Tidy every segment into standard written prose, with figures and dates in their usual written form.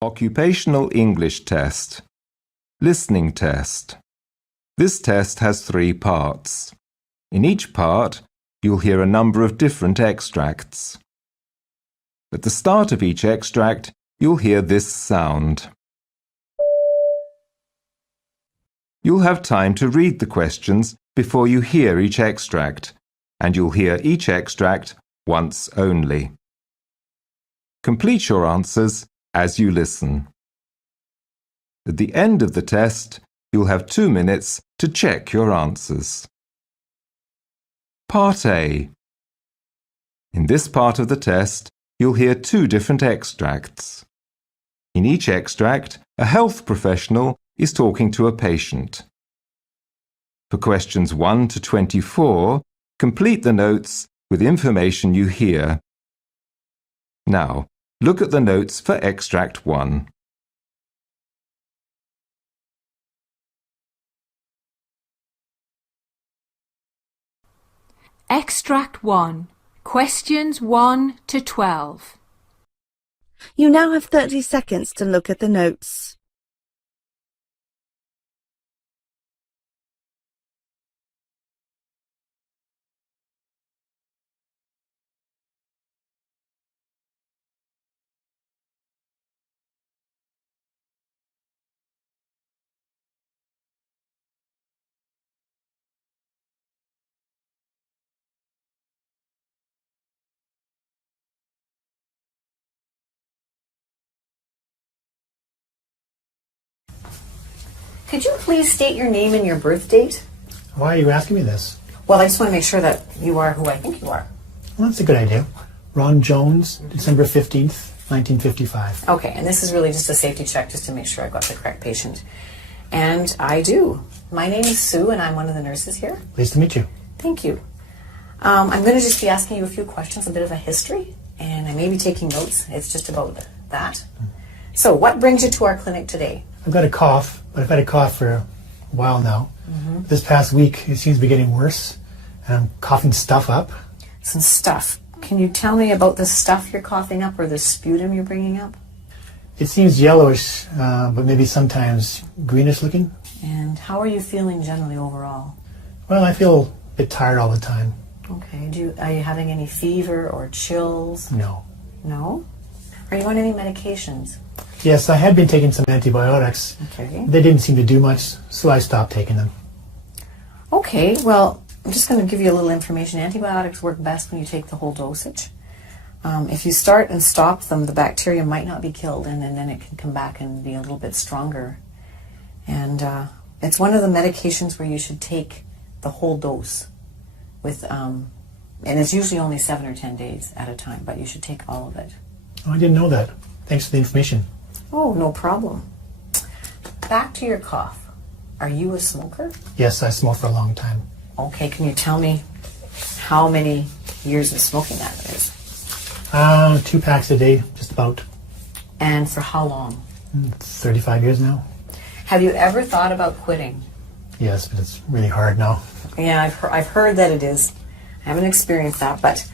Occupational English Test. Listening Test. This test has 3 parts. In each part, you'll hear a number of different extracts. At the start of each extract, you'll hear this sound. You'll have time to read the questions before you hear each extract, and you'll hear each extract once only. Complete your answers as you listen. At the end of the test, you'll have 2 minutes to check your answers. Part A. In this part of the test, you'll hear 2 different extracts. In each extract, a health professional is talking to a patient. For questions 1 to 24, complete the notes with information you hear. Now, look at the notes for extract 1. Extract 1. Questions 1 to 12. You now have 30 seconds to look at the notes. Could you please state your name and your birth date? Why are you asking me this? Well, I just want to make sure that you are who I think you are. Well, that's a good idea. Ron Jones, December 15th, 1955. Okay, and this is really just a safety check just to make sure I've got the correct patient. And I do. My name is Sue, and I'm one of the nurses here. Pleased to meet you. Thank you. I'm going to just be asking you a few questions, a bit of a history, and I may be taking notes. It's just about that. So, what brings you to our clinic today? I've got a cough, but I've had a cough for a while now. This past week, it seems to be getting worse, and I'm coughing stuff up. Some stuff. Can you tell me about the stuff you're coughing up or the sputum you're bringing up? It seems yellowish, but maybe sometimes greenish looking. And how are you feeling generally overall? Well, I feel a bit tired all the time. Okay. Are you having any fever or chills? No. No? Are you on any medications? Yes, I had been taking some antibiotics. Okay. They didn't seem to do much, so I stopped taking them. Okay, well, I'm just going to give you a little information. Antibiotics work best when you take the whole dosage. If you start and stop them, the bacteria might not be killed, and then it can come back and be a little bit stronger. And it's one of the medications where you should take the whole dose with, and it's usually only 7 or 10 days at a time, but you should take all of it. Oh, I didn't know that. Thanks for the information. Oh, no problem. Back to your cough. Are you a smoker? Yes, I smoked for a long time. Okay, can you tell me how many years of smoking that is? 2 packs a day, just about. And for how long? 35 years now. Have you ever thought about quitting? Yes, but it's really hard now. Yeah, I've heard that it is. I haven't experienced that, but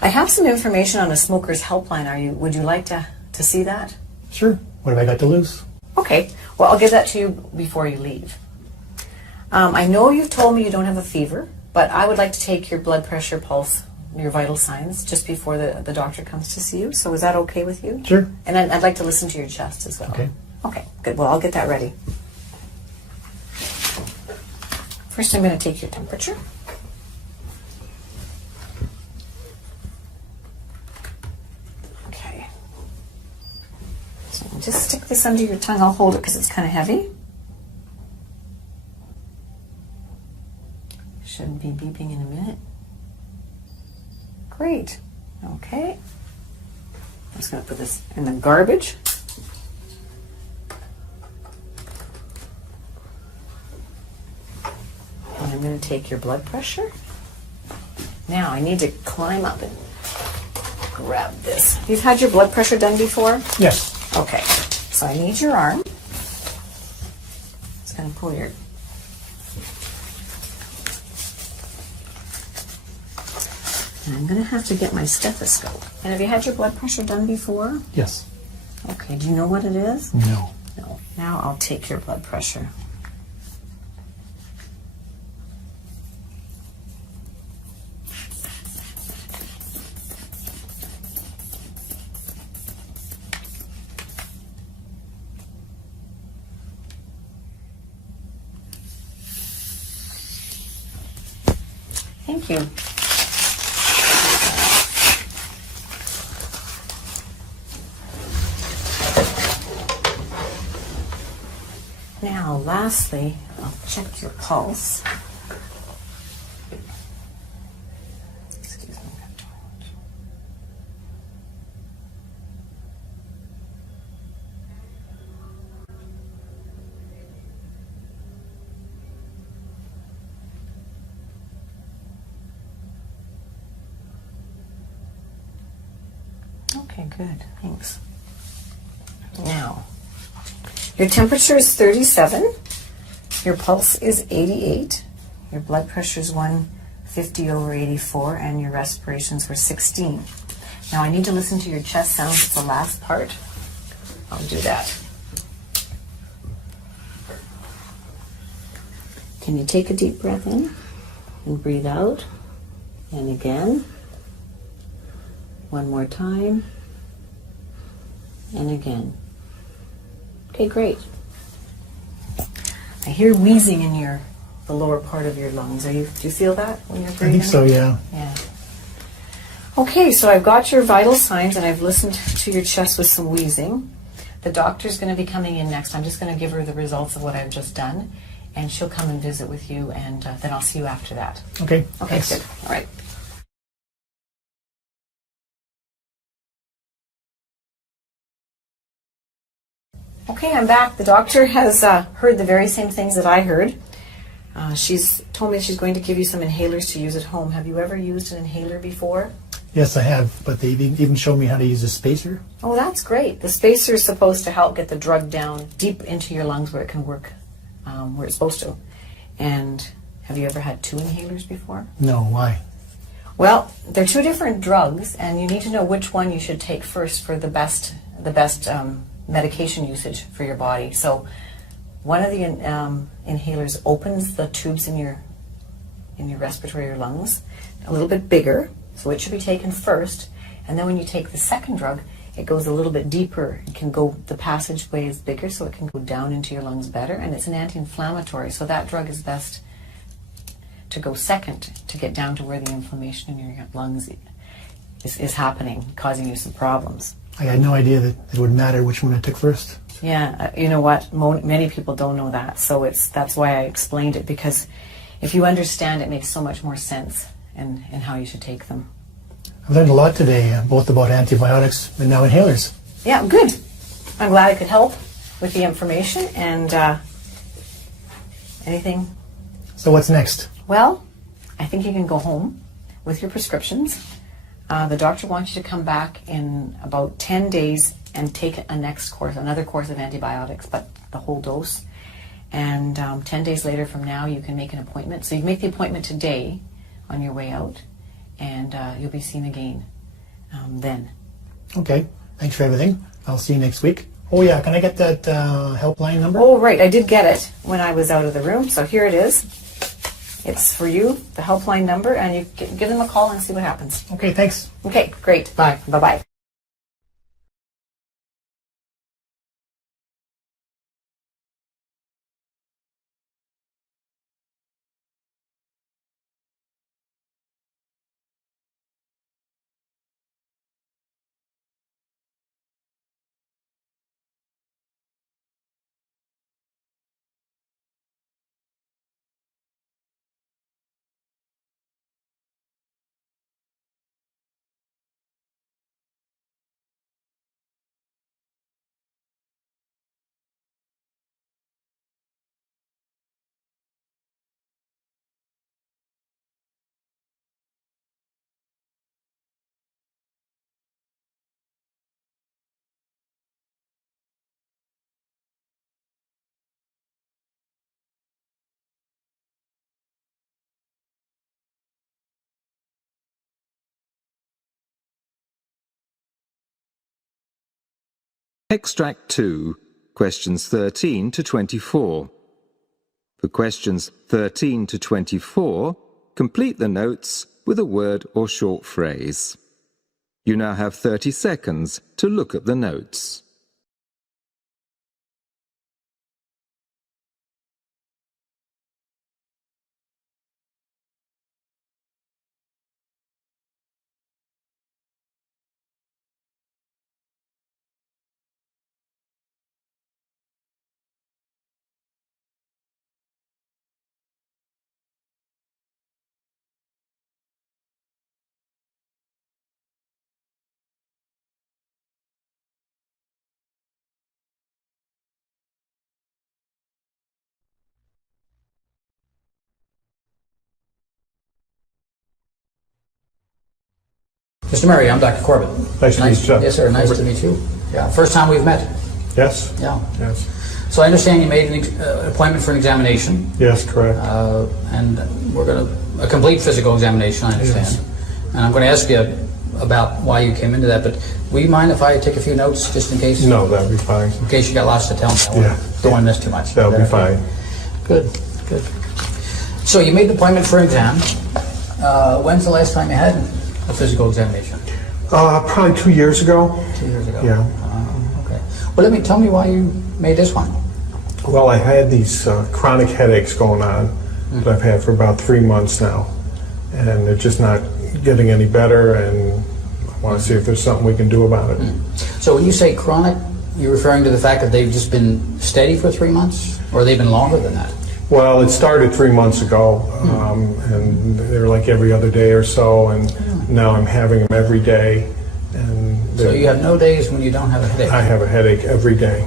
I have some information on a smoker's helpline. Would you like to see that? Sure. What have I got to lose? Okay. Well, I'll give that to you before you leave. I know you've told me you don't have a fever, but I would like to take your blood pressure, pulse, your vital signs just before the doctor comes to see you. So is that okay with you? Sure. And I'd like to listen to your chest as well. Okay. Okay, good. Well, I'll get that ready. First, I'm going to take your temperature. Okay. So just stick this under your tongue. I'll hold it because it's kind of heavy. Should be beeping in a minute. Great. Okay. I'm just going to put this in the garbage. And I'm going to take your blood pressure. Now I need to climb up and grab this. You've had your blood pressure done before? Yes. Okay. So I need your arm. Just going to pull your... And I'm going to have to get my stethoscope. And have you had your blood pressure done before? Yes. Okay, do you know what it is? No. No. Now I'll take your blood pressure. Thank you. Now, lastly, I'll check your pulse. Excuse me. Okay, good. Thanks. Now, your temperature is 37, your pulse is 88, your blood pressure is 150/84, and your respirations were 16. Now, I need to listen to your chest sounds. It's the last part. I'll do that. Can you take a deep breath in and breathe out? And again. One more time. And again. Okay, great. I hear wheezing in the lower part of your lungs. Do you feel that when you're breathing? I think so, yeah. Yeah. Okay, so I've got your vital signs and I've listened to your chest with some wheezing. The doctor's going to be coming in next. I'm just going to give her the results of what I've just done, and she'll come and visit with you, and then I'll see you after that. Okay, Okay, thanks. good. All right. Okay, I'm back. The doctor has heard the very same things that I heard. She's told me she's going to give you some inhalers to use at home. Have you ever used an inhaler before? Yes, I have, but they even showed me how to use a spacer. Oh, that's great. The spacer is supposed to help get the drug down deep into your lungs where it can work where it's supposed to. And have you ever had 2 inhalers before? No, why? Well, they're 2 different drugs, and you need to know which one you should take first for the best medication usage for your body. So one of the inhalers opens the tubes in your respiratory lungs a little bit bigger, so it should be taken first. And then when you take the second drug, it goes a little bit deeper. It can go, the passageway is bigger, so it can go down into your lungs better, and it's an anti-inflammatory, so that drug is best to go second to get down to where the inflammation in your lungs is happening, causing you some problems. I had no idea that it would matter which one I took first. Yeah, you know what? Many people don't know that, so that's why I explained it, because if you understand, it makes so much more sense in how you should take them. I've learned a lot today, both about antibiotics and now inhalers. Yeah, good. I'm glad I could help with the information, and anything. So what's next? Well, I think you can go home with your prescriptions. The doctor wants you to come back in about 10 days and take another course of antibiotics, but the whole dose. And 10 days later from now, you can make an appointment. So you make the appointment today on your way out, and you'll be seen again then. Okay, thanks for everything. I'll see you next week. Oh yeah, can I get that helpline number? Oh, right, I did get it when I was out of the room, so here it is. It's for you, the helpline number, and you give them a call and see what happens. Okay, thanks. Okay, great. Bye. Bye-bye. Extract 2, questions 13 to 24. For questions 13 to 24, complete the notes with a word or short phrase. You now have 30 seconds to look at the notes. Mr. Murray, I'm Dr. Corbett. Nice to meet you, Chuck. Yes, sir. Nice to meet you. Yeah, first time we've met. Yes. Yeah. Yes. So I understand you made an appointment for an examination. Yes, correct. And we're going to, a complete physical examination, I understand. Yes. And I'm going to ask you about why you came into that, but will you mind if I take a few notes just in case? No, that'd be fine. In case you got lots to tell me. Don't want to miss too much. That'll be fine. Good, good. So you made the appointment for an exam. When's the last time you had a physical examination? Probably 2 years ago. 2 years ago. Yeah. Okay. Well, tell me why you made this one. Well, I had these chronic headaches going on that I've had for about 3 months now, and they're just not getting any better, and I want to see if there's something we can do about it. So when you say chronic, you're referring to the fact that they've just been steady for 3 months, or they've been longer than that? Well, it started 3 months ago, and they were like every other day or so, and now I'm having them every day. And So you have no days when you don't have a headache? I have a headache every day.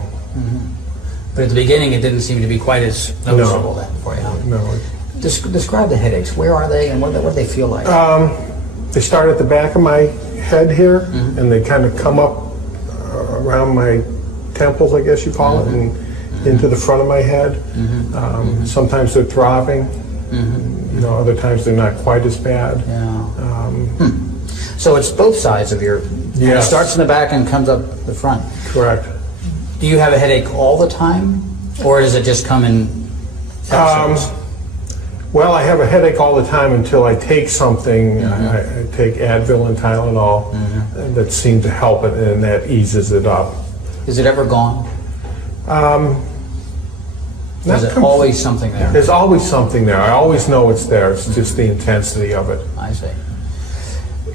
But at the beginning, it didn't seem to be quite as noticeable then for you. No. Describe the headaches. Where are they, and what do they feel like? They start at the back of my head here, and they kind of come up around my temples, I guess you call it, and into the front of my head. Sometimes they're throbbing. Other times they're not quite as bad. So it's both sides of your... Yes. It starts in the back and comes up the front. Correct. Do you have a headache all the time, or does it just come in episodes? Well, I have a headache all the time until I take something. I take Advil and Tylenol that seem to help it, and that eases it up. Is it ever gone? Is it Not always something there? There's always something there. I always know it's there. It's just the intensity of it. I see.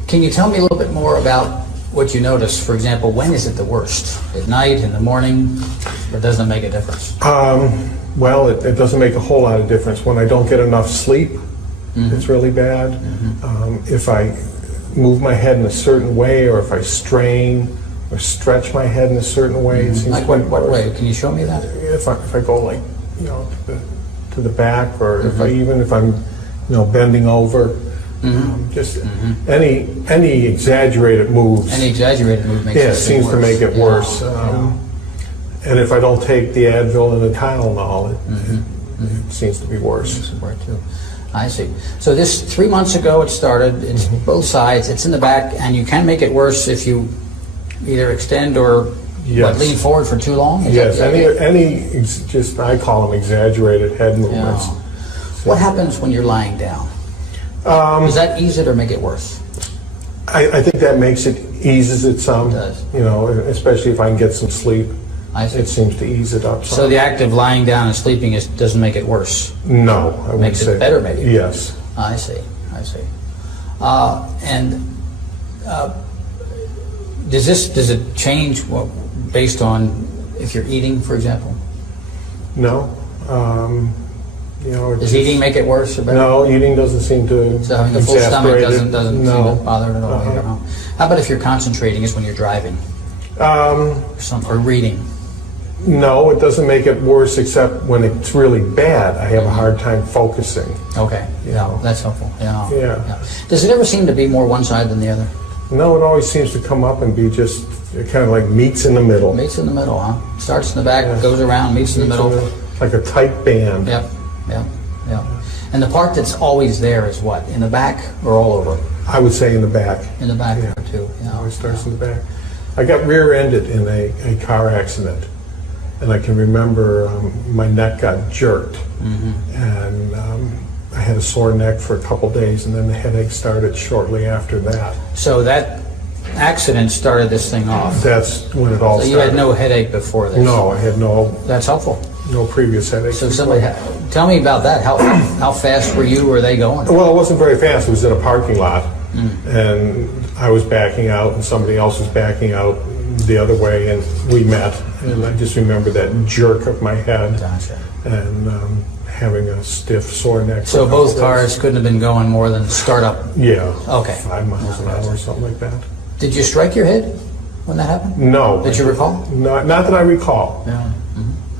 Can you tell me a little bit more about what you notice? For example, when is it the worst? At night, in the morning? Or doesn't it make a difference? Well, it doesn't make a whole lot of difference. When I don't get enough sleep, it's really bad. If I move my head in a certain way, or if I strain or stretch my head in a certain way, it seems Like quite what worse. way? Can you show me that? If I go like, to the back, or if I'm, bending over, just any exaggerated moves. Any exaggerated move makes it seems worse. to make it worse. And if I don't take the Advil and the Tylenol, it seems to be worse. Too. I see. So this 3 months ago it started. It's both sides. It's in the back, and you can make it worse if you either extend or lean forward for too long. Yes. Just I call them exaggerated head movements. What happens when you're lying down? Does that ease it or make it worse? I think that eases it some. It does. Especially if I can get some sleep. I see. It seems to ease it up some. So the act of lying down and sleeping doesn't make it worse? No, I would Makes say. it better, maybe? Yes. I see. Does it change based on if you're eating, for example? No. Does eating make it worse or better? No, eating doesn't seem to. So having a full stomach doesn't seem to bother it at all. How about if you're concentrating? Is when you're driving or reading? No, it doesn't make it worse, except when it's really bad. I have a hard time focusing. Okay, that's helpful. Yeah. Does it ever seem to be more one side than the other? No, it always seems to come up and be just kind of like meets in the middle. Meets in the middle, huh? Starts in the back, goes around, meets in the middle. Like a tight band. Yep. And the part that's always there is what? In the back or all over? I would say in the back. In the back too. It always starts in the back. I got rear-ended in a car accident, and I can remember my neck got jerked, and I had a sore neck for a couple days, and then the headache started shortly after that. So that accident started this thing off. That's when it all So started. you had no headache before this? No, I had no That's helpful. previous headache. So tell me about that. How fast were you? Were they going? Well, it wasn't very fast. It was in a parking lot, and I was backing out, and somebody else was backing out the other way, and we met. And I just remember that jerk of my head, Gotcha. and having a stiff, sore neck. So both cars couldn't have been going more than start up? Yeah. Okay. 5 miles an hour or something like that. Did you strike your head when that happened? No. Did you recall? Not that I recall. Yeah.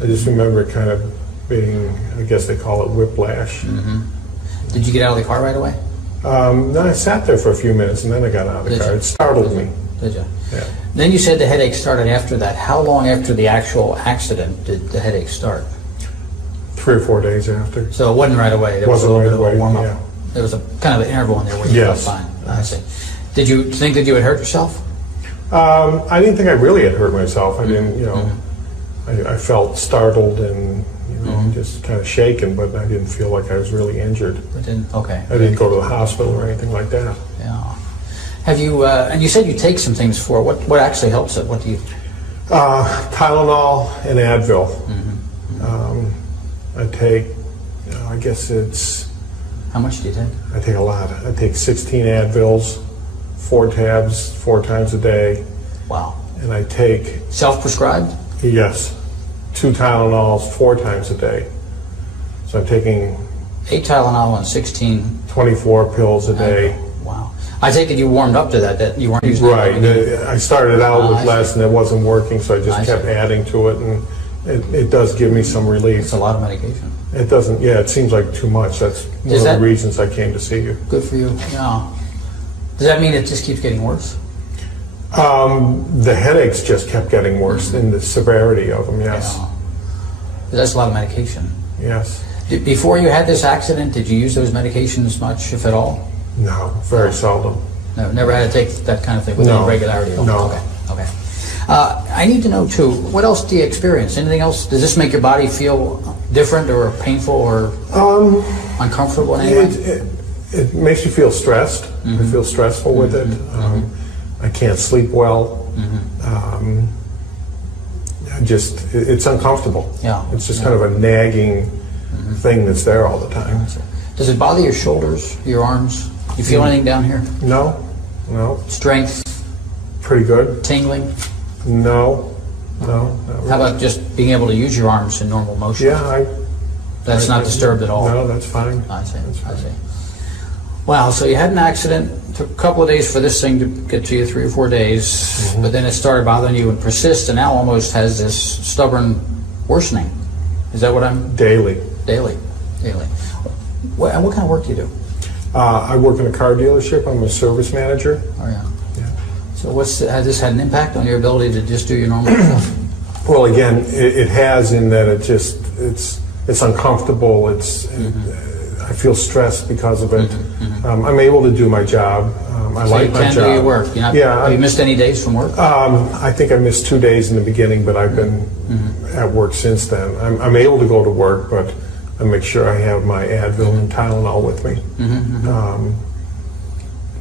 I just remember it kind of being, I guess they call it whiplash. Did you get out of the car right away? No, I sat there for a few minutes, and then I got out of the Did car. you? It startled me. Did you? Yeah. Then you said the headache started after that. How long after the actual accident did the headache start? 3 or 4 days after. So it wasn't right away. There was a Wasn't little right bit of a away, warm-up. yeah. There was a kind of an interval in there where you Yes. felt fine. I see. Did you think that you had hurt yourself? I didn't think I really had hurt myself. I didn't, I felt startled and, just kind of shaken, but I didn't feel like I was really injured. It didn't. Okay. I didn't go to the hospital or anything like that. Yeah. Have you? And you said you take some things for it. What actually helps it? What do you? Tylenol and Advil. I take, I guess it's, How much do you take? I take a lot. I take 16 Advils, 4 tabs, 4 times a day, Wow. and I take, Self-prescribed? yes, 2 Tylenols 4 times a day. So I'm taking 8 Tylenol and 16. 24 pills a day. Wow. I take it you warmed up to that you weren't using Right. it. I started out I with see. less and it wasn't working, so I just I kept see. adding to it, and it does give me some relief. It's a lot of medication. It doesn't, yeah, it seems like too much. That's one Does of that- the reasons I came to see you. Good for you. Yeah. Does that mean it just keeps getting worse? The headaches just kept getting worse in the severity of them, yes. Yeah. That's a lot of medication. Yes. Before you had this accident, did you use those medications much, if at all? No, very seldom. No, never had to take that kind of thing with No. any regularity? No. Okay, okay. I need to know, too, what else do you experience? Anything else? Does this make your body feel different or painful or uncomfortable in any way? It makes you feel stressed. I feel stressful with it. I can't sleep well. It's uncomfortable. Yeah. It's just kind of a nagging thing that's there all the time. Does it bother your shoulders, your arms? You feel anything down here? No, Strength, pretty good. tingling? No, not really. How about just being able to use your arms in normal motion? Yeah, That's not disturbed at all? No, that's fine. I see, That's I fine. see. Wow, so you had an accident, took a couple of days for this thing to get to you, 3 or 4 days, but then it started bothering you and persist, and now almost has this stubborn worsening. Is that what I'm... Daily. Daily. And what kind of work do you do? I work in a car dealership. I'm a service manager. Oh, yeah. Yeah. So has this had an impact on your ability to just do your normal stuff? Well, again, it has in that it's uncomfortable. I feel stressed because of it. I'm able to do my job. I So like you my can job. do your work? Have you missed any days from work? I think I missed 2 days in the beginning, but I've been at work since then. I'm able to go to work, but I make sure I have my Advil and Tylenol with me.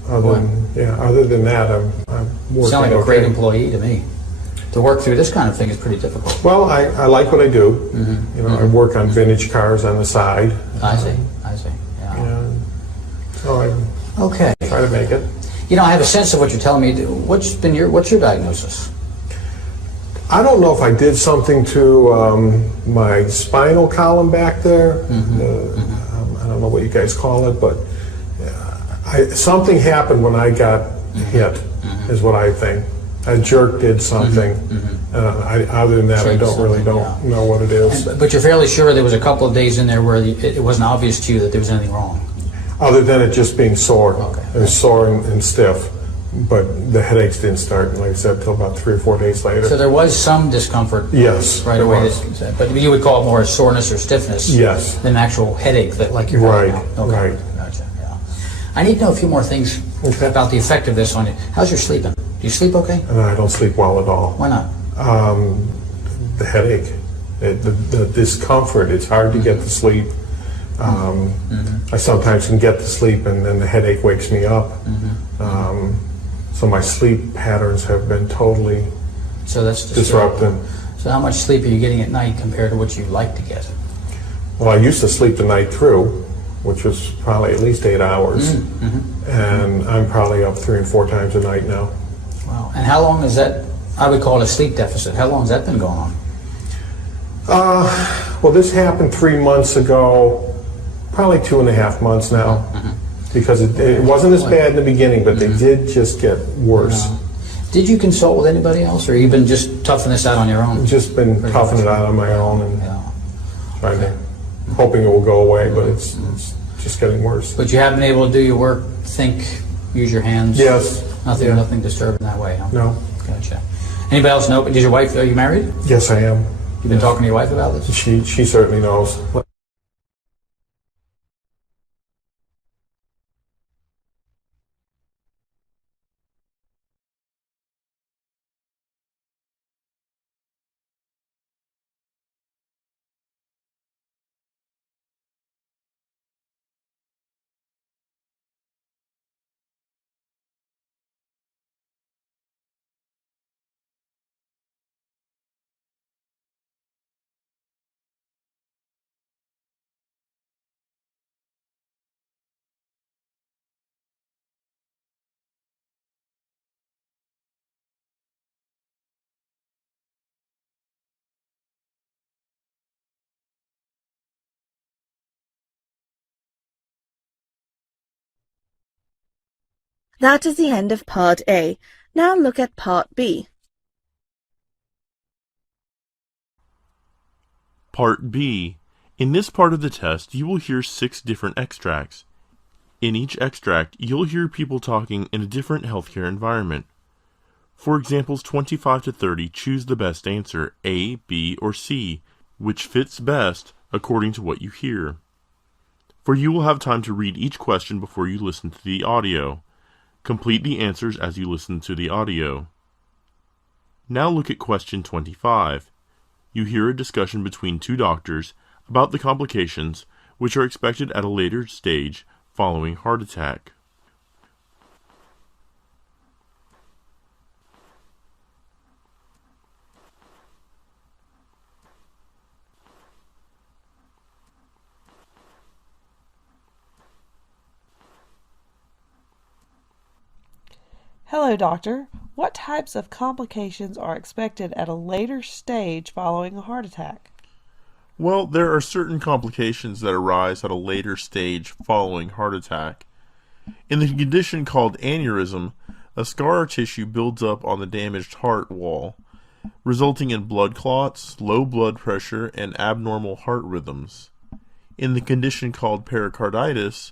Other than that, I'm working. You sound like a okay. great employee to me. To work through this kind of thing is pretty difficult. Well, I like what I do. I work on vintage cars on the side. I see. Yeah. So I Okay. try to make it. I have a sense of what you're telling me. What's your diagnosis? I don't know if I did something to my spinal column back there. I don't know what you guys call it, but something happened when I got hit, is what I think. A jerk did something. Other than that, I don't know what it is. But you're fairly sure there was a couple of days in there where it wasn't obvious to you that there was anything wrong? Other than it just being sore. Okay. It was sore and stiff, but the headaches didn't start, like I said, till about 3 or 4 days later. So there was some discomfort Yes, right there away. was. But you would call it more soreness or stiffness Yes. than actual headache that like you're Right, having now. Okay. right. Gotcha, yeah. I need to know a few more things Okay. about the effect of this on you. How's your sleeping? Do you sleep okay? And I don't sleep well at all. Why not? The headache, the discomfort. It's hard to get to sleep. I sometimes can get to sleep and then the headache wakes me up. So my sleep patterns have been totally disrupted. So how much sleep are you getting at night compared to what you like to get? Well, I used to sleep the night through, which was probably at least 8 hours. And I'm probably up 3 and 4 times a night now. Wow. And how long is that? I would call it a sleep deficit. How long has that been going on? Well, this happened 3 months ago, probably 2.5 months now. Because it wasn't as bad in the beginning, but they did just get worse. Did you consult with anybody else, or you've been just toughing this out on your own? Just been toughing it out on my own and trying to, hoping it will go away, but it's just getting worse. But you have been able to do your work, think, use your hands? Yes. Nothing disturbing that way, huh? No. Gotcha. Anybody else know? Did your wife, are you married? Yes, I am. You've been talking to your wife about this? She certainly knows. That is the end of Part A. Now look at Part B. Part B. In this part of the test, you will hear 6 different extracts. In each extract, you'll hear people talking in a different healthcare environment. For examples 25 to 30, choose the best answer, A, B, or C, which fits best according to what you hear. For you will have time to read each question before you listen to the audio. Complete the answers as you listen to the audio. Now look at question 25. You hear a discussion between 2 doctors about the complications which are expected at a later stage following heart attack. Hello, doctor. What types of complications are expected at a later stage following a heart attack? Well, there are certain complications that arise at a later stage following heart attack. In the condition called aneurysm, a scar or tissue builds up on the damaged heart wall, resulting in blood clots, low blood pressure, and abnormal heart rhythms. In the condition called pericarditis,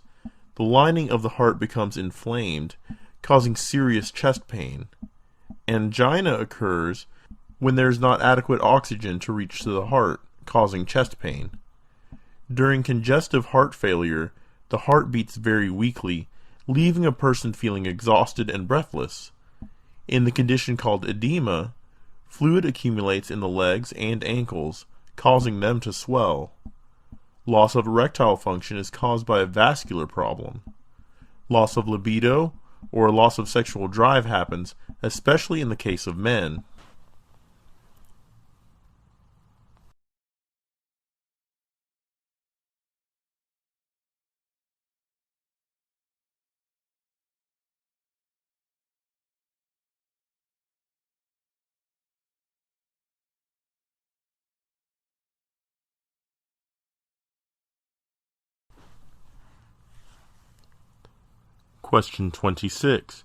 the lining of the heart becomes inflamed, causing serious chest pain. Angina occurs when there is not adequate oxygen to reach to the heart, causing chest pain. During congestive heart failure, the heart beats very weakly, leaving a person feeling exhausted and breathless. In the condition called edema, fluid accumulates in the legs and ankles, causing them to swell. Loss of erectile function is caused by a vascular problem. Loss of libido or a loss of sexual drive happens, especially in the case of men. Question 26.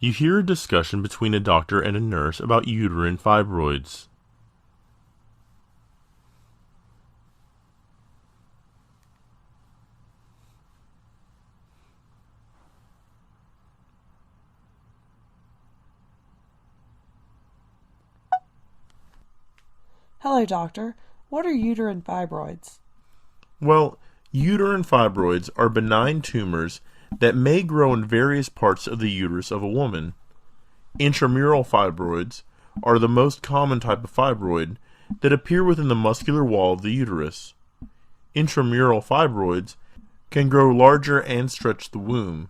You hear a discussion between a doctor and a nurse about uterine fibroids. Hello, doctor. What are uterine fibroids? Well, uterine fibroids are benign tumors that may grow in various parts of the uterus of a woman. Intramural fibroids are the most common type of fibroid that appear within the muscular wall of the uterus. Intramural fibroids can grow larger and stretch the womb.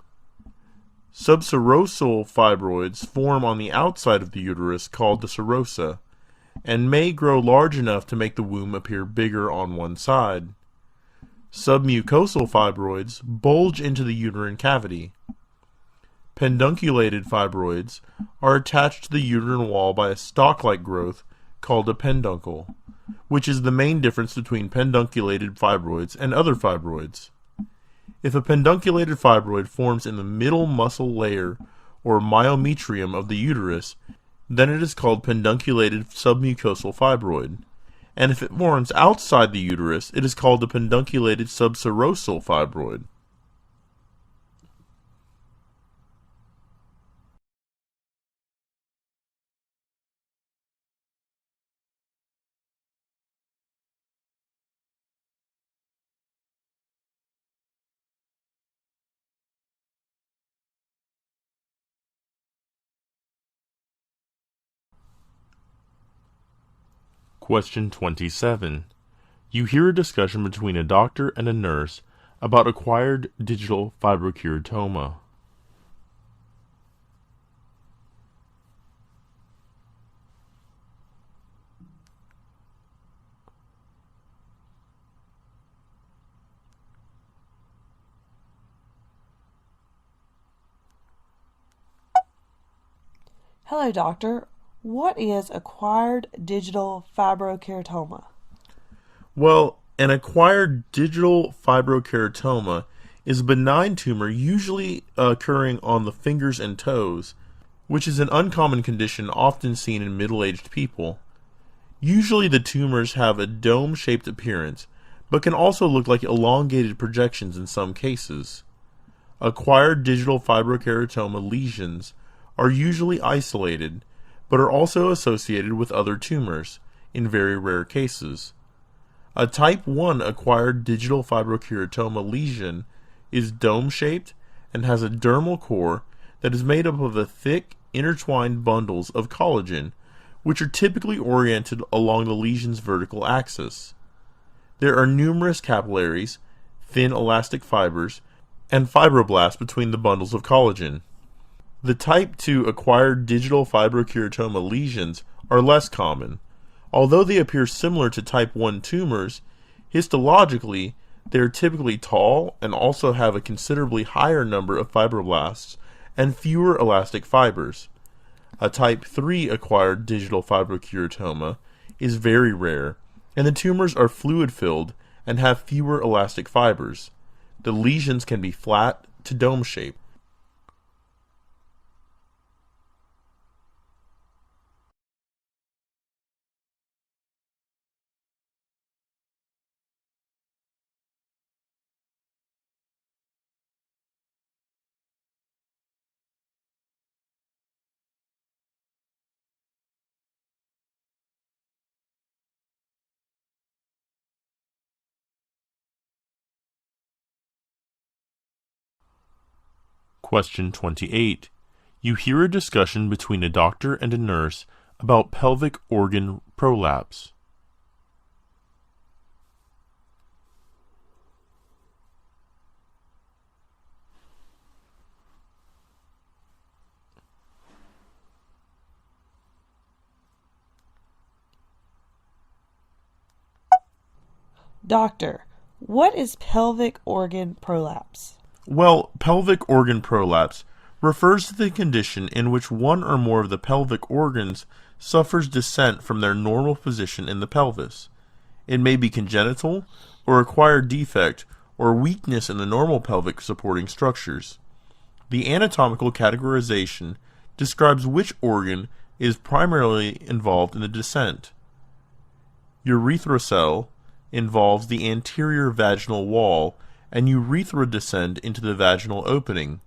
Subserosal fibroids form on the outside of the uterus called the serosa, and may grow large enough to make the womb appear bigger on one side. Submucosal fibroids bulge into the uterine cavity. Pedunculated fibroids are attached to the uterine wall by a stalk-like growth called a peduncle, which is the main difference between pedunculated fibroids and other fibroids. If a pedunculated fibroid forms in the middle muscle layer or myometrium of the uterus, then it is called pedunculated submucosal fibroid, and if it forms outside the uterus, it is called a pedunculated subserosal fibroid. Question 27. You hear a discussion between a doctor and a nurse about acquired digital fibrokeratoma. Hello, doctor. What is acquired digital fibrokeratoma? Well, an acquired digital fibrokeratoma is a benign tumor usually occurring on the fingers and toes, which is an uncommon condition often seen in middle-aged people. Usually the tumors have a dome-shaped appearance, but can also look like elongated projections in some cases. Acquired digital fibrokeratoma lesions are usually isolated, but are also associated with other tumors, in very rare cases. A type 1 acquired digital fibrokeratoma lesion is dome-shaped and has a dermal core that is made up of a thick, intertwined bundles of collagen, which are typically oriented along the lesion's vertical axis. There are numerous capillaries, thin elastic fibers, and fibroblasts between the bundles of collagen. The type 2 acquired digital fibrokeratoma lesions are less common. Although they appear similar to type 1 tumors, histologically they are typically tall and also have a considerably higher number of fibroblasts and fewer elastic fibers. A type 3 acquired digital fibrokeratoma is very rare, and the tumors are fluid-filled and have fewer elastic fibers. The lesions can be flat to dome-shaped. Question 28. You hear a discussion between a doctor and a nurse about pelvic organ prolapse. Doctor, what is pelvic organ prolapse? Well, pelvic organ prolapse refers to the condition in which one or more of the pelvic organs suffers descent from their normal position in the pelvis. It may be congenital, or acquired defect, or weakness in the normal pelvic supporting structures. The anatomical categorization describes which organ is primarily involved in the descent. Urethrocele involves the anterior vaginal wall, and urethra descend into the vaginal opening.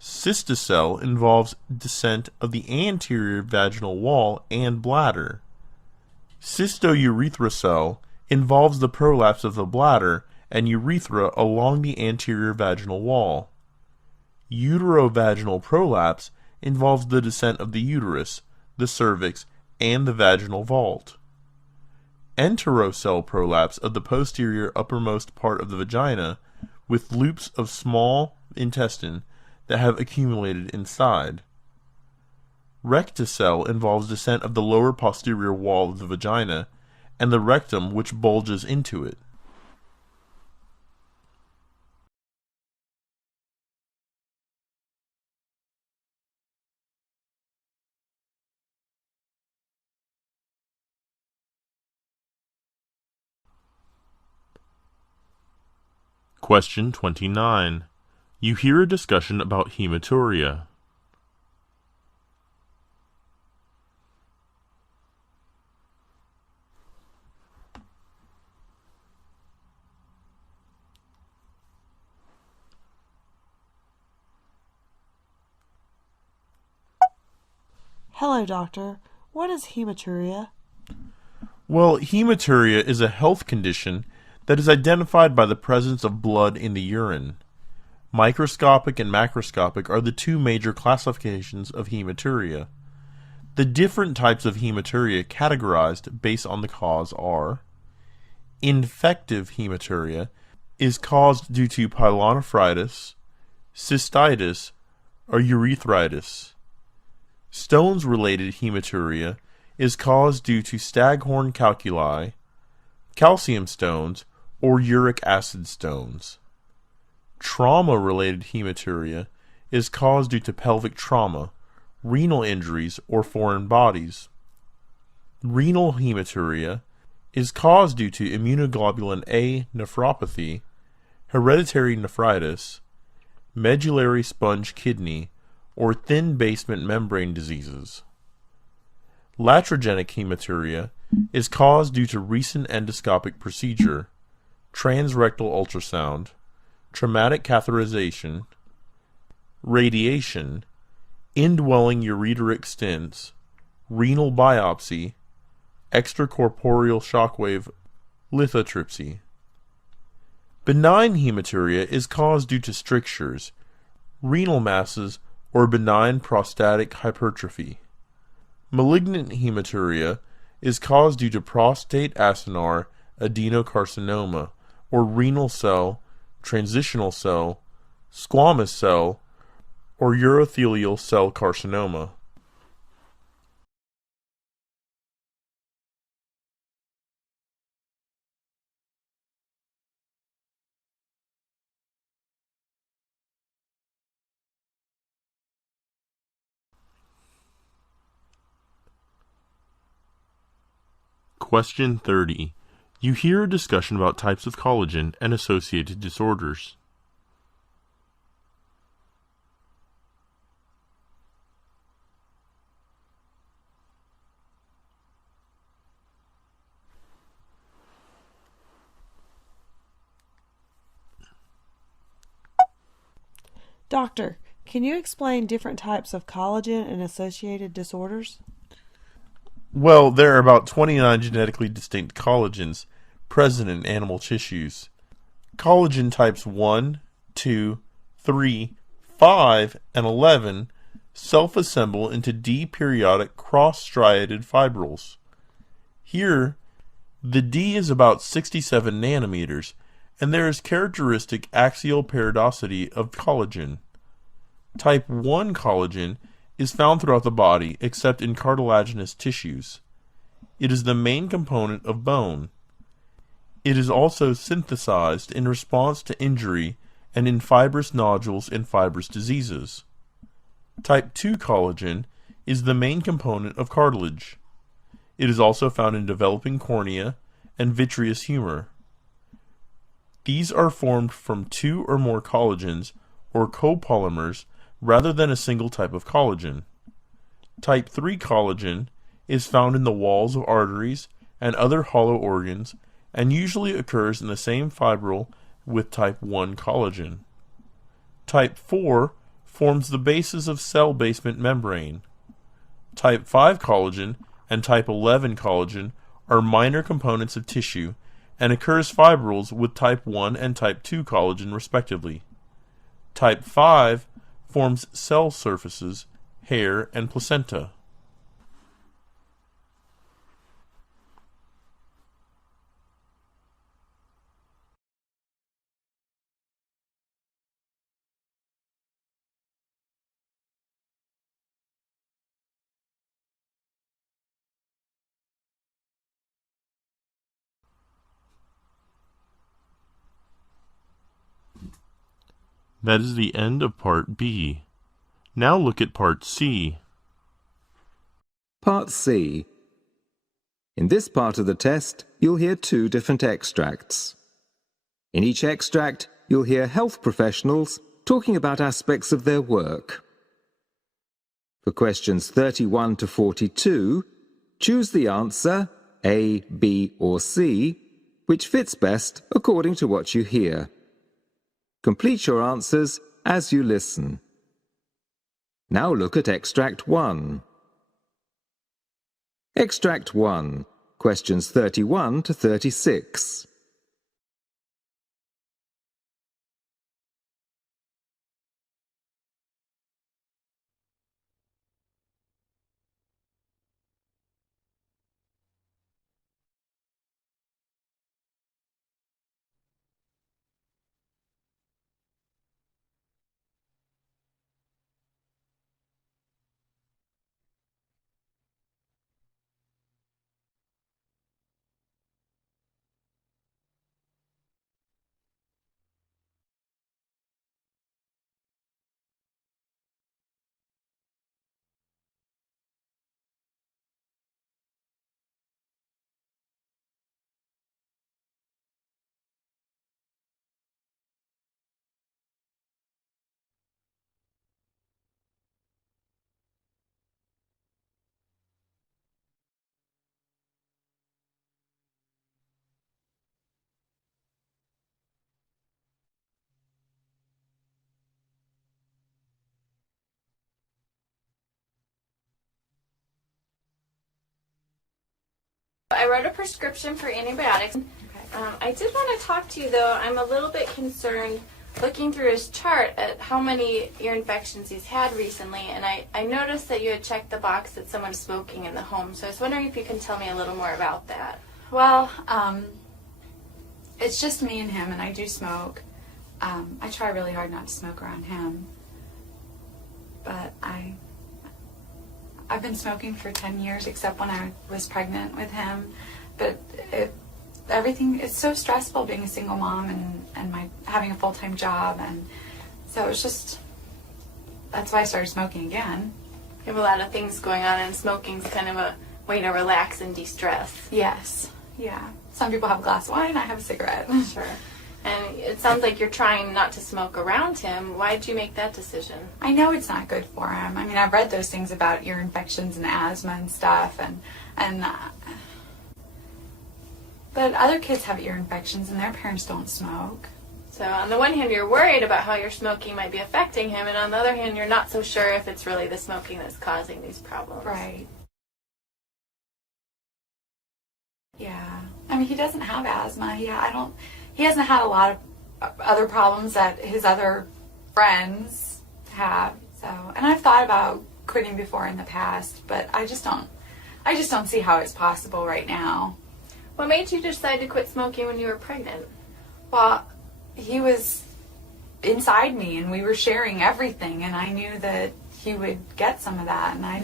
Cystourethrocele involves descent of the anterior vaginal wall and bladder. Cystourethrocele involves the prolapse of the bladder and urethra along the anterior vaginal wall. Uterovaginal prolapse involves the descent of the uterus, the cervix, and the vaginal vault. Enterocele prolapse of the posterior uppermost part of the vagina with loops of small intestine that have accumulated inside. Rectocele involves descent of the lower posterior wall of the vagina and the rectum which bulges into it. Question 29. You hear a discussion about hematuria. Hello, doctor. What is hematuria? Well, hematuria is a health condition that is identified by the presence of blood in the urine. Microscopic and macroscopic are the two major classifications of hematuria. The different types of hematuria categorized based on the cause are: infective hematuria is caused due to pyelonephritis, cystitis, or urethritis. Stones-related hematuria is caused due to staghorn calculi, calcium stones, or uric acid stones. Trauma-related hematuria is caused due to pelvic trauma, renal injuries, or foreign bodies. Renal hematuria is caused due to immunoglobulin A nephropathy, hereditary nephritis, medullary sponge kidney, or thin basement membrane diseases. Latrogenic hematuria is caused due to recent endoscopic procedure, transrectal ultrasound, traumatic catheterization, radiation, indwelling ureteric stents, renal biopsy, extracorporeal shockwave lithotripsy. Benign hematuria is caused due to strictures, renal masses, or benign prostatic hypertrophy. Malignant hematuria is caused due to prostate acinar adenocarcinoma, or renal cell, transitional cell, squamous cell, or urothelial cell carcinoma. Question 30. You hear a discussion about types of collagen and associated disorders. Doctor, can you explain different types of collagen and associated disorders? Well, there are about 29 genetically distinct collagens present in animal tissues. Collagen types 1, 2, 3, 5, and 11 self-assemble into D-periodic cross-striated fibrils. Here, the D is about 67 nanometers, and there is characteristic axial periodicity of collagen. Type 1 collagen is found throughout the body except in cartilaginous tissues. It is the main component of bone. It is also synthesized in response to injury and in fibrous nodules and fibrous diseases. Type 2 collagen is the main component of cartilage. It is also found in developing cornea and vitreous humor. These are formed from 2 or more collagens or copolymers rather than a single type of collagen. Type 3 collagen is found in the walls of arteries and other hollow organs and usually occurs in the same fibril with type 1 collagen. Type 4 forms the basis of cell basement membrane. Type 5 collagen and type 11 collagen are minor components of tissue and occurs fibrils with type 1 and type 2 collagen respectively. Type 5 forms cell surfaces, hair, and placenta. That is the end of Part B. Now look at Part C. Part C. In this part of the test, you'll hear two different extracts. In each extract, you'll hear health professionals talking about aspects of their work. For questions 31 to 42, choose the answer A, B, or C, which fits best according to what you hear. Complete your answers as you listen. Now look at Extract 1. Extract 1, questions 31 to 36. I wrote a prescription for antibiotics. I did want to talk to you though. I'm a little bit concerned looking through his chart at how many ear infections he's had recently, and I noticed that you had checked the box that someone's smoking in the home, so I was wondering if you can tell me a little more about that. Well, it's just me and him, and I do smoke. I try really hard not to smoke around him, but I've been smoking for 10 years, except when I was pregnant with him. But it's so stressful being a single mom and having a full-time job, and so it's just, that's why I started smoking again. You have a lot of things going on, and smoking's kind of a way to relax and de-stress. Yes, yeah. Some people have a glass of wine, I have a cigarette. Sure. And it sounds like you're trying not to smoke around him. Why did you make that decision? I know it's not good for him. I mean, I've read those things about ear infections and asthma and stuff, but other kids have ear infections and their parents don't smoke. So on the one hand, you're worried about how your smoking might be affecting him, and on the other hand, you're not so sure if it's really the smoking that's causing these problems. Right. Yeah. I mean, he doesn't have asthma. He hasn't had a lot of other problems that his other friends have. So, and I've thought about quitting before in the past, but I just don't see how it's possible right now. What made you decide to quit smoking when you were pregnant? Well, he was inside me and we were sharing everything, and I knew that he would get some of that, and I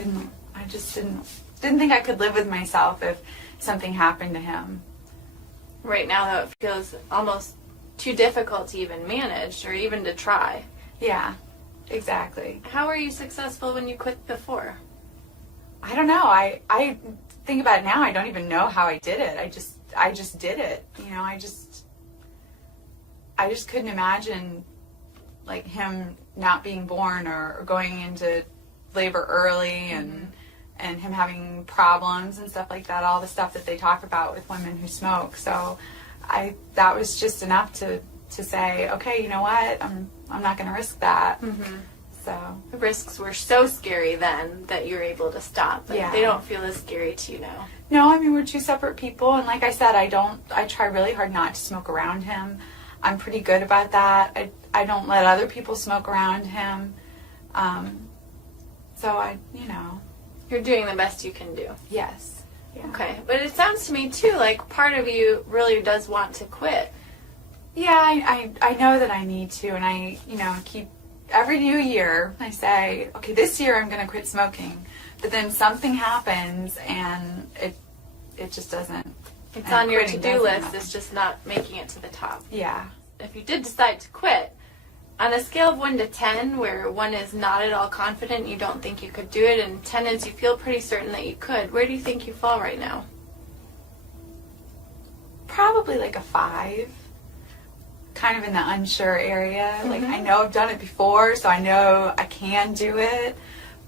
just didn't think I could live with myself if something happened to him. Right now, though, it feels almost too difficult to even manage or even to try. Yeah, exactly. How were you successful when you quit before? I don't know. I think about it now, I don't even know how I did it. I just did it. You know, I just couldn't imagine like him not being born or going into labor early and him having problems and stuff like that, all the stuff that they talk about with women who smoke. So that was just enough to say, okay, you know what, I'm not going to risk that. Mm-hmm. So the risks were so scary then that you were able to stop. But yeah. They don't feel as scary to you now. No, I mean, we're two separate people, and like I said, I try really hard not to smoke around him. I'm pretty good about that. I don't let other people smoke around him. So You're doing the best you can do. yes. Yeah. Okay, but it sounds to me too like part of you really does want to quit. Yeah, I know that I need to, and I keep every new year I say, okay, this year I'm going to quit smoking, but then something happens and it just doesn't. It's and on your quitting to-do doesn't list, happen. it's just not making it to the top. Yeah. If you did decide to quit, on a scale of 1 to 10, where 1 is not at all confident, you don't think you could do it, and 10 is you feel pretty certain that you could, where do you think you fall right now? Probably like a 5. Kind of in the unsure area. Like, I know I've done it before, so I know I can do it,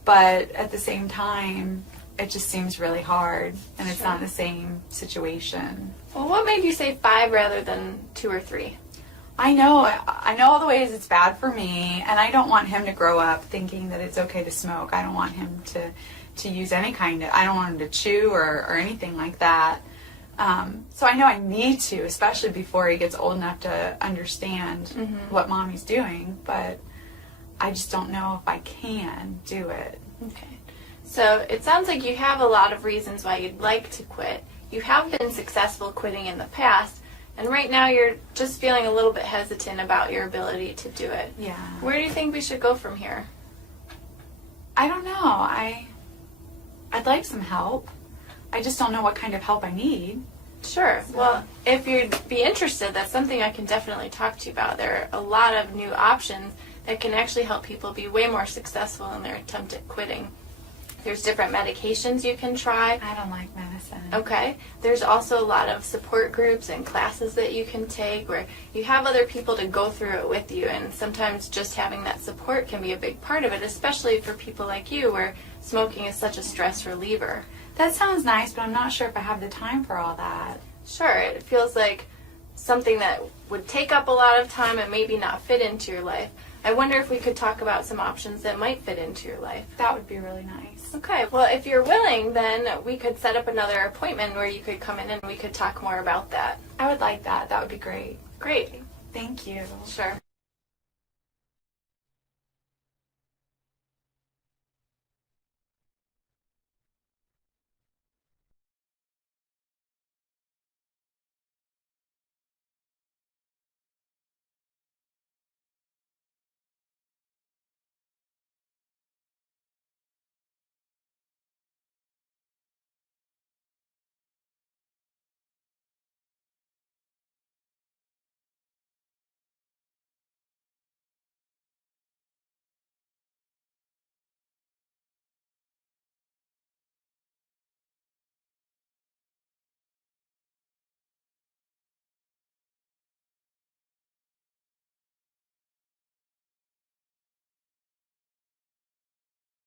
but at the same time, it just seems really hard, and it's not the same situation. Well, what made you say 5 rather than 2 or 3? I know all the ways it's bad for me, and I don't want him to grow up thinking that it's okay to smoke. I don't want him to use any kind of, I don't want him to chew or anything like that. So I know I need to, especially before he gets old enough to understand what mommy's doing, but I just don't know if I can do it. Okay. So it sounds like you have a lot of reasons why you'd like to quit. You have been successful quitting in the past, and right now you're just feeling a little bit hesitant about your ability to do it. Yeah. Where do you think we should go from here? I don't know. I'd like some help. I just don't know what kind of help I need. Sure. Well, if you'd be interested, that's something I can definitely talk to you about. There are a lot of new options that can actually help people be way more successful in their attempt at quitting. There's different medications you can try. I don't like medicine. Okay. There's also a lot of support groups and classes that you can take where you have other people to go through it with you, and sometimes just having that support can be a big part of it, especially for people like you where smoking is such a stress reliever. That sounds nice, but I'm not sure if I have the time for all that. Sure, it feels like something that would take up a lot of time and maybe not fit into your life. I wonder if we could talk about some options that might fit into your life. That would be really nice. Okay, well, if you're willing, then we could set up another appointment where you could come in and we could talk more about that. I would like that. That would be great. Great. Thank you. Sure.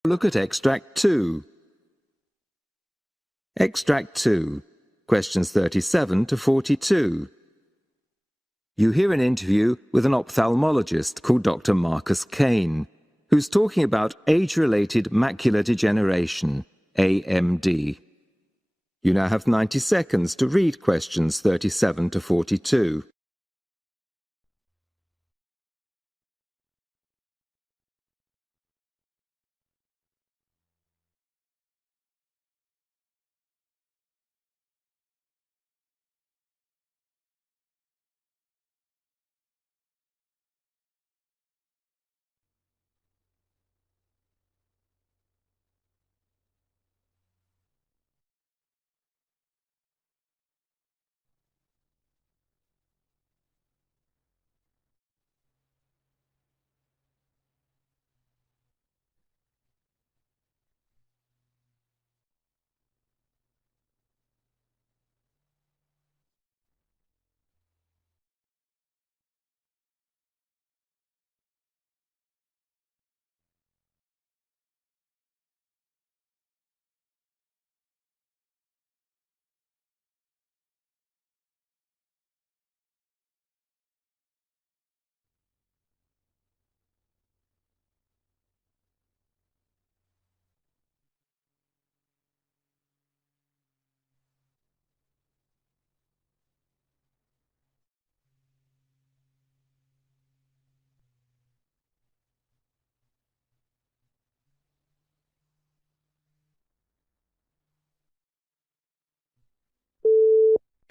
Look at Extract 2. Extract 2, questions 37 to 42. You hear an interview with an ophthalmologist called Dr. Marcus Kane, who's talking about age-related macular degeneration, AMD. You now have 90 seconds to read questions 37 to 42.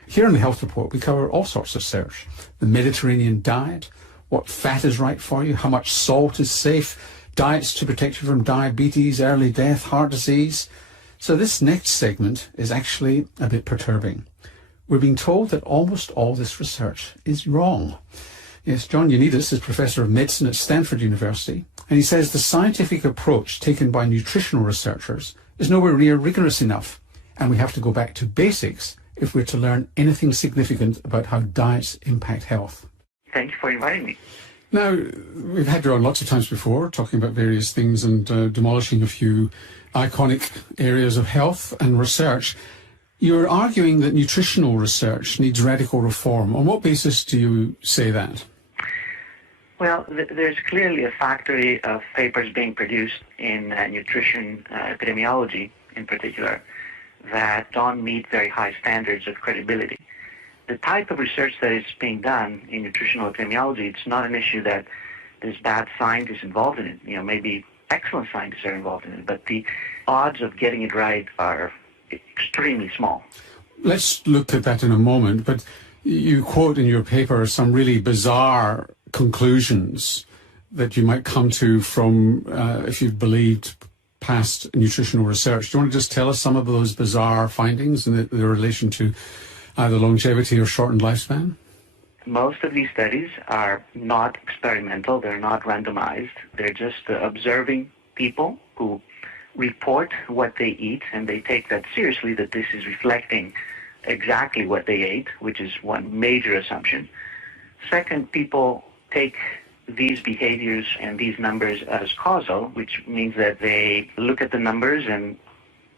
Here in the health report, we cover all sorts of research. The Mediterranean diet, what fat is right for you, how much salt is safe, diets to protect you from diabetes, early death, heart disease. So this next segment is actually a bit perturbing. We're being told that almost all this research is wrong. Yes, John Ioannidis is Professor of Medicine at Stanford University, and he says the scientific approach taken by nutritional researchers is nowhere near rigorous enough, and we have to go back to basics if we're to learn anything significant about how diets impact health. Thank you for inviting me. Now, we've had you on lots of times before, talking about various things and demolishing a few iconic areas of health and research. You're arguing that nutritional research needs radical reform. On what basis do you say that? Well, there's clearly a factory of papers being produced in nutrition epidemiology in particular that don't meet very high standards of credibility. The type of research that is being done in nutritional epidemiology, it's not an issue that there's bad scientists involved in it. You know, maybe excellent scientists are involved in it, but the odds of getting it right are extremely small. Let's look at that in a moment, but you quote in your paper some really bizarre conclusions that you might come to from if you've believed past nutritional research. Do you want to just tell us some of those bizarre findings in the relation to either longevity or shortened lifespan? Most of these studies are not experimental, they're not randomized, they're just observing people who report what they eat, and they take that seriously, that this is reflecting exactly what they ate, which is one major assumption. Second, people take these behaviors and these numbers as causal, which means that they look at the numbers and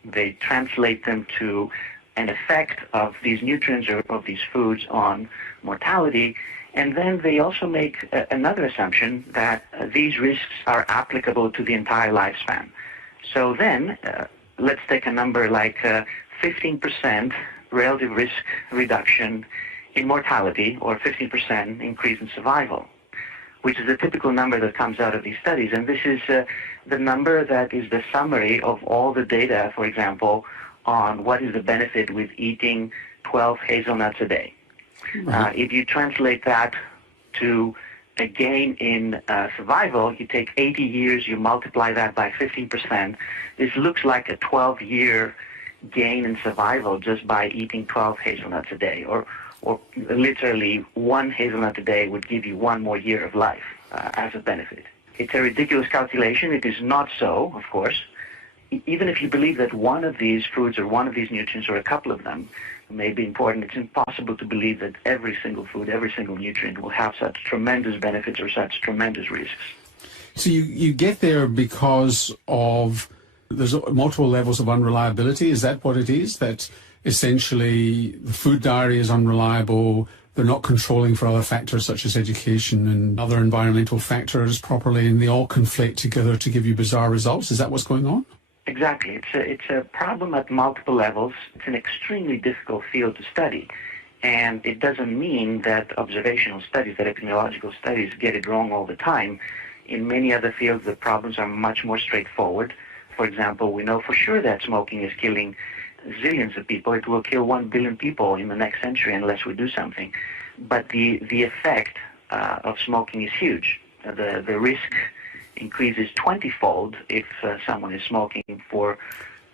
they translate them to an effect of these nutrients or of these foods on mortality. And then they also make another assumption that these risks are applicable to the entire lifespan. So then, let's take a number like 15% relative risk reduction in mortality or 15% increase in survival, which is the typical number that comes out of these studies. And this is the number that is the summary of all the data, for example, on what is the benefit with eating 12 hazelnuts a day. If you translate that to a gain in survival, you take 80 years, you multiply that by 15%. This looks like a 12-year gain in survival just by eating 12 hazelnuts a day, or literally one hazelnut a day would give you one more year of life as a benefit. It's a ridiculous calculation. It is not so, of course. Even if you believe that one of these foods or one of these nutrients or a couple of them may be important, it's impossible to believe that every single food, every single nutrient will have such tremendous benefits or such tremendous risks. So you get there because of there's multiple levels of unreliability. Is that what it is? That essentially the food diary is unreliable, they're not controlling for other factors such as education and other environmental factors properly, and they all conflate together to give you bizarre results? Is that what's going on? Exactly. It's a problem at multiple levels. It's an extremely difficult field to study. And it doesn't mean that observational studies, that epidemiological studies get it wrong all the time. In many other fields, the problems are much more straightforward. For example, we know for sure that smoking is killing zillions of people. It will kill 1 billion people in the next century unless we do something. But the effect of smoking is huge. The risk increases 20-fold if someone is smoking for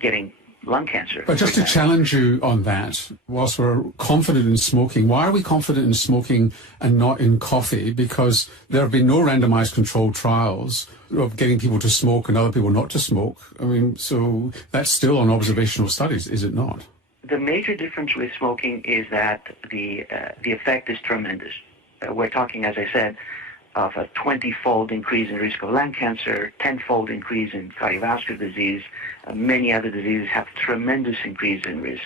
getting lung cancer. But just to challenge you on that, whilst we're confident in smoking, why are we confident in smoking and not in coffee? Because there have been no randomized controlled trials of getting people to smoke and other people not to smoke. I mean, so that's still on observational studies, is it not? The major difference with smoking is that the effect is tremendous. We're talking, as I said, of a 20-fold increase in risk of lung cancer, 10-fold increase in cardiovascular disease. Many other diseases have tremendous increase in risk.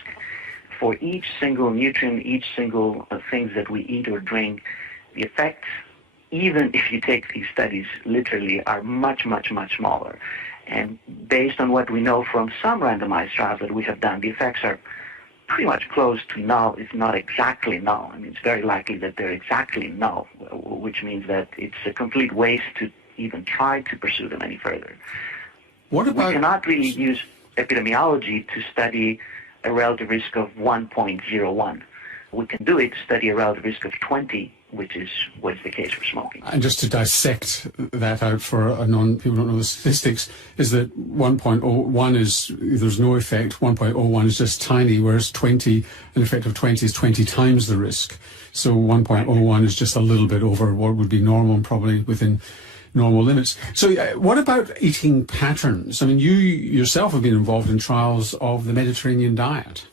For each single nutrient, each single things that we eat or drink, the effects, even if you take these studies literally, are much, much, much smaller. And based on what we know from some randomized trials that we have done, the effects are pretty much close to null, if not exactly null. I mean, it's very likely that they're exactly null, which means that it's a complete waste to even try to pursue them any further. What about... We cannot really use epidemiology to study a relative risk of 1.01. we can do it, study a relative risk of 20, which is what is the case for smoking. And just to dissect that out for people who don't know the statistics, is that 1.01 is, there's no effect, 1.01 is just tiny, whereas 20, an effect of 20 is 20 times the risk. So 1.01 is just a little bit over what would be normal and probably within normal limits. So what about eating patterns? I mean, you yourself have been involved in trials of the Mediterranean diet.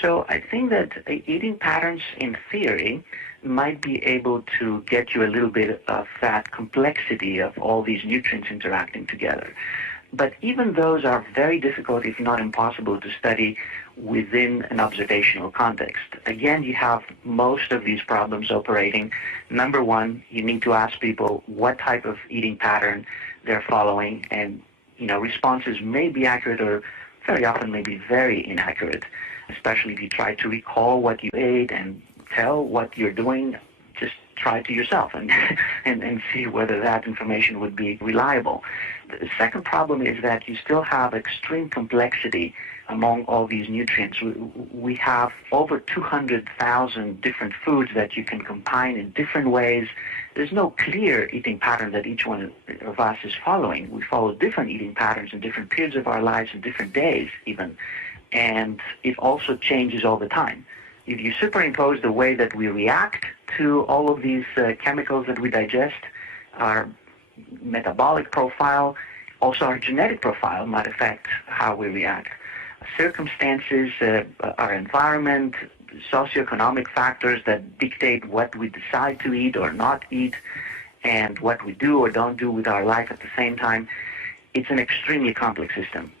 So I think that eating patterns, in theory, might be able to get you a little bit of that complexity of all these nutrients interacting together. But even those are very difficult, if not impossible, to study within an observational context. Again, you have most of these problems operating. Number one, you need to ask people what type of eating pattern they're following, and responses may be accurate or very often may be very inaccurate, especially if you try to recall what you ate and tell what you're doing. Just try to yourself and see whether that information would be reliable. The second problem is that you still have extreme complexity among all these nutrients. We have over 200,000 different foods that you can combine in different ways. There's no clear eating pattern that each one of us is following. We follow different eating patterns in different periods of our lives and different days even. And it also changes all the time. If you superimpose the way that we react to all of these chemicals that we digest, our metabolic profile, also our genetic profile might affect how we react. Circumstances, our environment, socioeconomic factors that dictate what we decide to eat or not eat, and what we do or don't do with our life at the same time. It's an extremely complex system.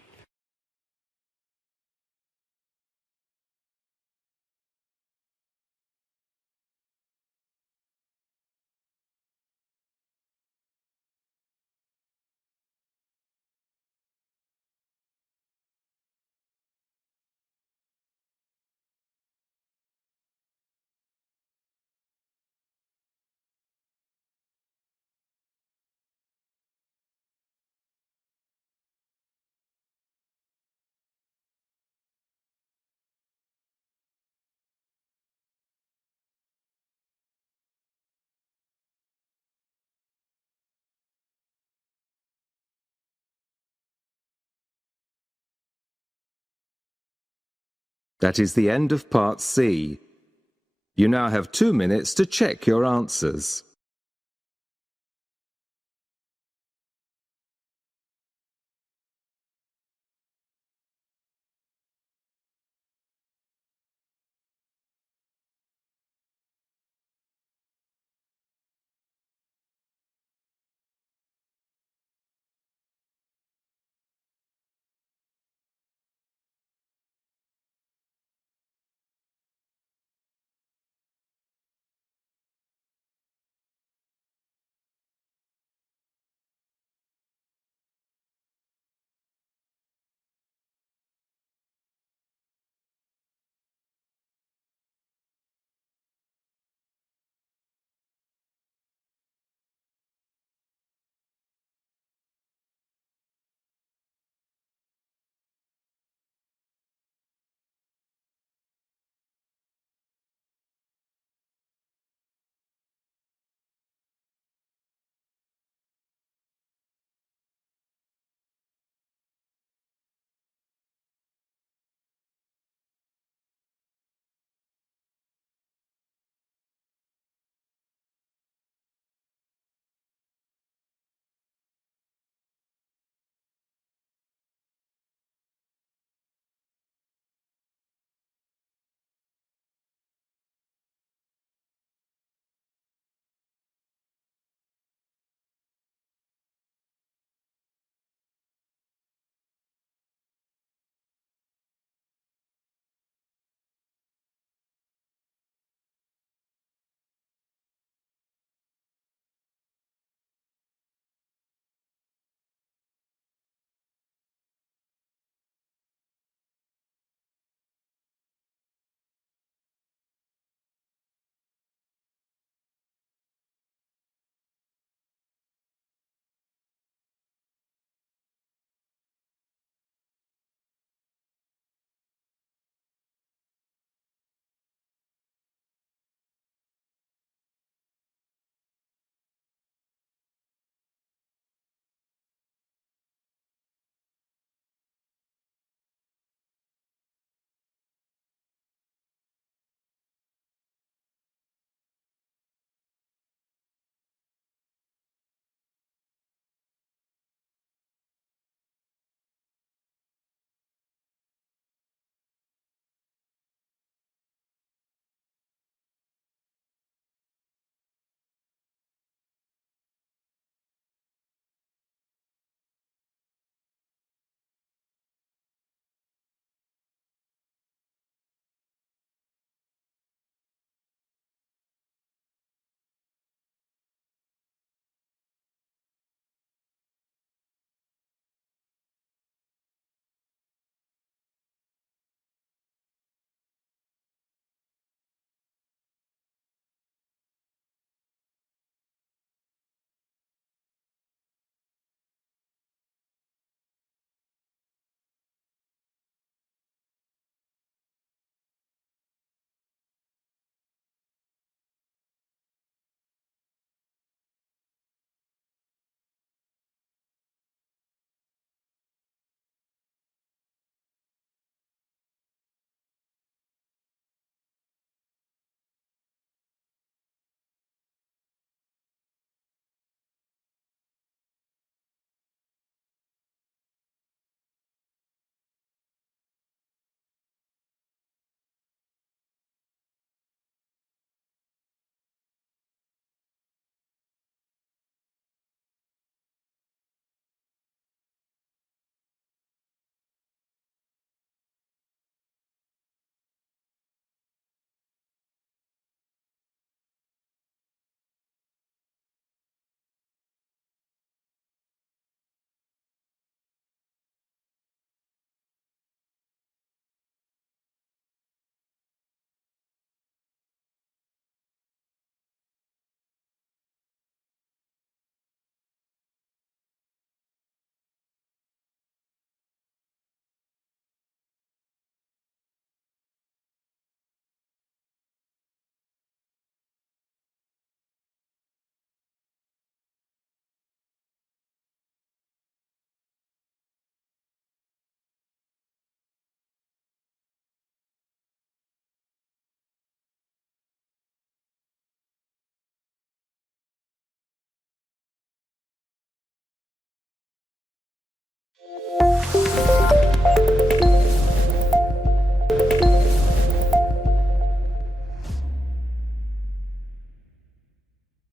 That is the end of Part C. You now have 2 minutes to check your answers.